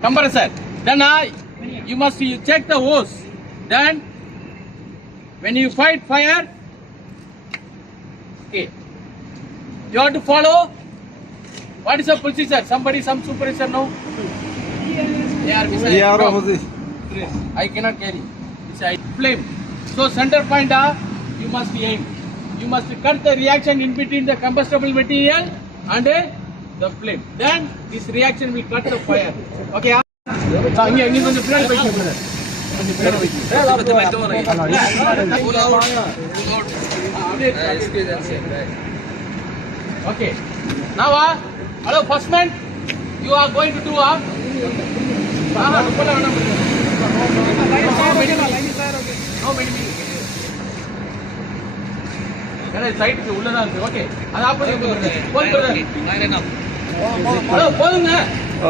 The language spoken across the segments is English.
compressor. Then you must check the hose. Then when you fight fire, okay, you have to follow. What is the procedure? Some supervisor know? I cannot carry. It's a flame. So center point, you must aim. You must cut the reaction in between the combustible material and the flame. Then this reaction will cut the fire. Okay? Okay. Now, hello, first man, you are going to do side okay. Hello,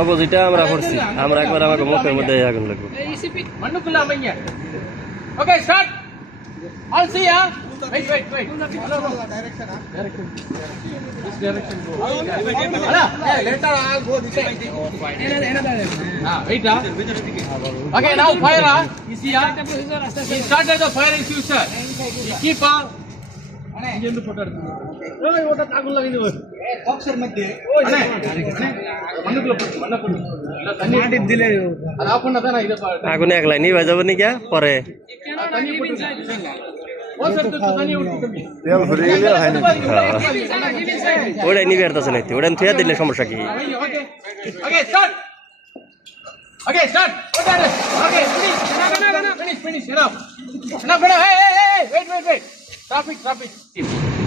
অপোজিটে আমরা করছি আমরা একবার আমাকে মুখের মধ্যে আগুন লাগবে Okay, start. All see, wait. Hello, direction, This direction go. Hello, later I'll go this side. Wait, Okay, now fire, you see, he started the fire extinguisher. You keep আগুন একলাই নিয়ে যাবো নি কে পরে ওটাই নিবে আসতেছে নাকি ওটা থুয়া দিলে সমস্যা কি Okay, start. Okay, finish. Enough. Hey, wait. Traffic.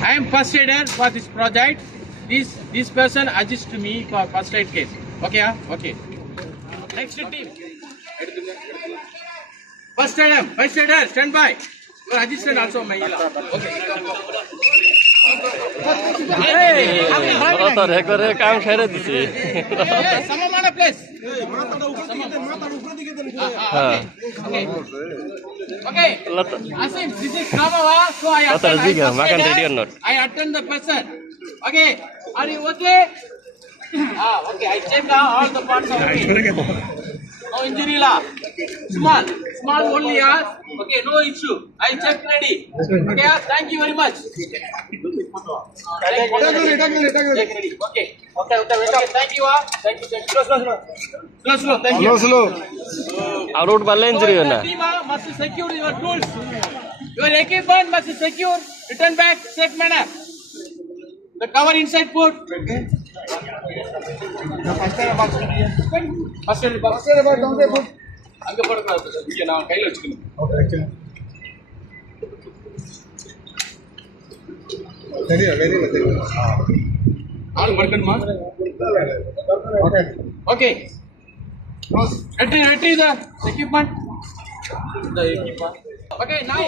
I am first aider for this project. This person assist to me for first aid case. Okay, Okay. Next team. First aider, stand by. Your assistant also, Mahila. Okay. কাম সেরে দিছে Samamana place. Okay. Asim, this is Kamawa, so I attend the person. Okay, are you okay? Okay, I check all the parts of it. No injury la. Small only Okay, no issue. I check ready. Okay, thank you very much. Check ready. Okay, thank you. Thank you. Slow. Thank you. Slow. Road balle injury na. Team must secure your tools. Your equipment must secure. Return back safe manner. The cover inside put. First aid box. அங்க போடக்கூடாது இங்க நான் கையில வச்சுக்கணும் ஆளு மறக்கணுமா okay retrieve the equipment okay now